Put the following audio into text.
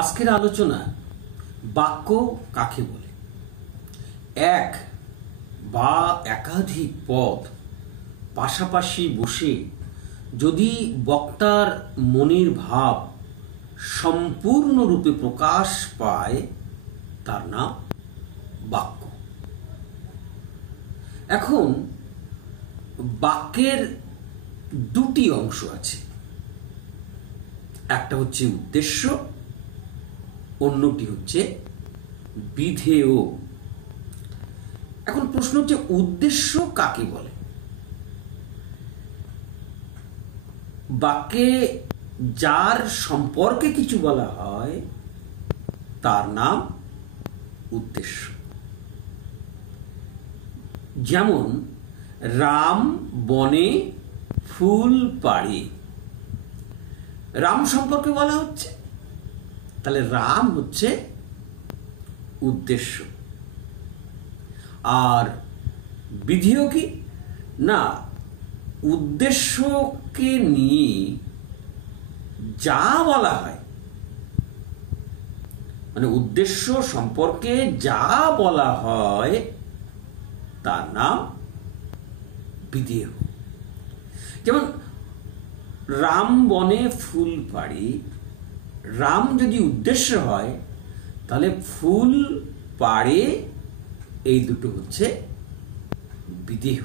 আজকের আলোচনা বাক্য কাকে বলে। এক বা একাধিক পদ পাশাপাশি বসে যদি বক্তার মনের ভাব সম্পূর্ণরূপে প্রকাশ পায় তার নাম বাক্য। এখন বাক্যের দুটি অংশ আছে, একটা হচ্ছে উদ্দেশ্য, অন্যটি হচ্ছে বিধেয়। এখন প্রশ্ন হচ্ছে উদ্দেশ্য কাকে বলে। বাক্যে যার সম্পর্কে কিছু বলা হয় তার নাম উদ্দেশ্য। যেমন রাম বনে ফুল পাড়ে, রাম সম্পর্কে বলা হচ্ছে, তাহলে রাম হচ্ছে উদ্দেশ্য। আর বিধেয় কি না, উদ্দেশ্যকে নিয়ে যা বলা হয়, মানে উদ্দেশ্য সম্পর্কে যা বলা হয় তার নাম বিধেয়। যেমন রাম বনে ফুল পাড়ে, রাম যদি উদ্দেশ্য হয় তাহলে ফুল পাড়ে এই দুটো হচ্ছে বিধেয়।